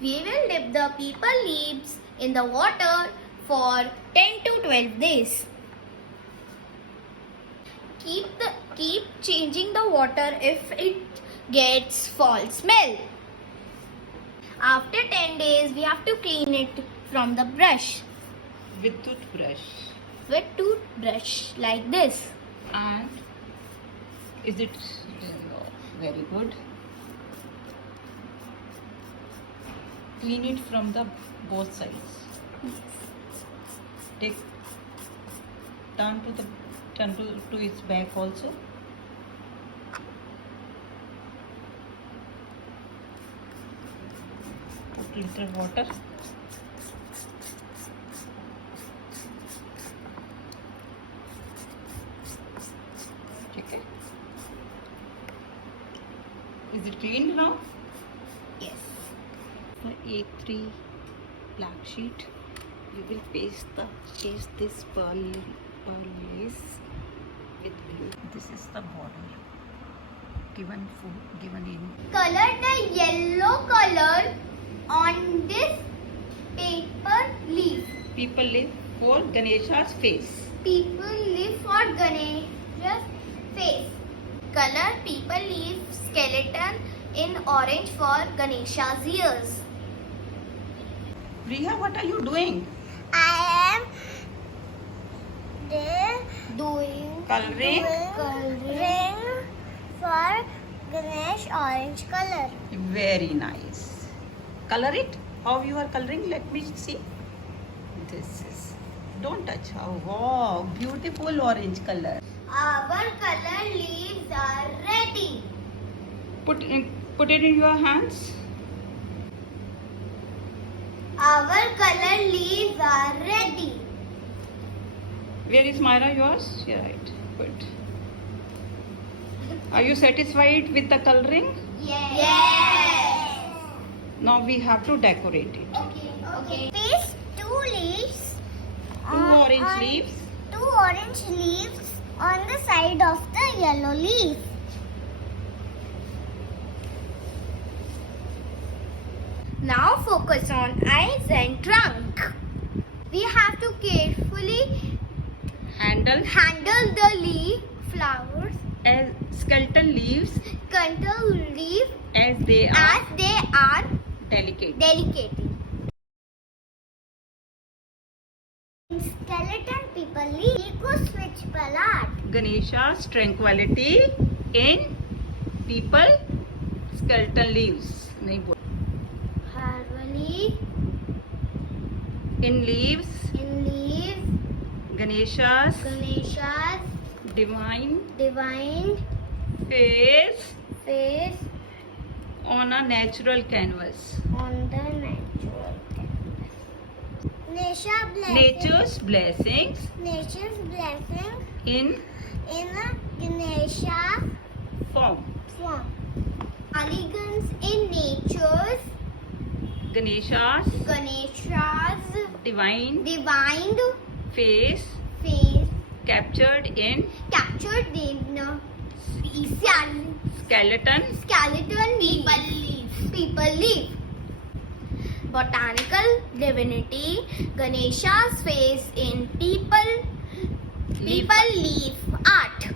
We will dip the peepal leaves in the water for 10 to 12 days. Keep changing the water if it gets foul smell. After 10 days, we have to clean it from the brush. With toothbrush. With toothbrush like this. And is it very good? Clean it from the both sides. Take turn to its back also. Put little water. Okay. Is it clean now? Yes. For A3 black sheet, you will paste this pearl lace with glue. This is the border given in. Color the yellow color on this paper leaf. People leaf for Ganesha's face. People leaf for Ganesha's face. Color people leaf skeleton in orange for Ganesha's ears. Priya, what are you doing? I am doing Coloring. for Ganesh orange color. Very nice. Color it. How you are coloring? Let me see. This is. Don't touch. Oh, wow, beautiful orange color. Our color leaves are ready. Put it in your hands. Our color leaves are ready. Where is Myra? Yours? Yeah, right. Good. Are you satisfied with the coloring? Yes. Now we have to decorate it. Okay. Paste 2 leaves. Two orange leaves. 2 orange leaves on the side of the yellow leaf. Now focus on eyes and trunk. We have to carefully Handle handle the leaf flowers, as skeleton leaves contour leaf as they as are they are delicate. delicate. In skeleton people leaf, eco switch art. Ganesha's tranquility in people skeleton leaves. नहीं बोल. Harmony In leaves, in leaves, Ganesha's Ganesha's divine divine face face on a natural canvas. on the natural canvas. Nature's blessings Nature's blessing in in a Ganesha form. form. Elegance in nature's Ganesha's divine face captured in captured in skeleton people leaf. Botanical divinity Ganesha's face in people leaf art.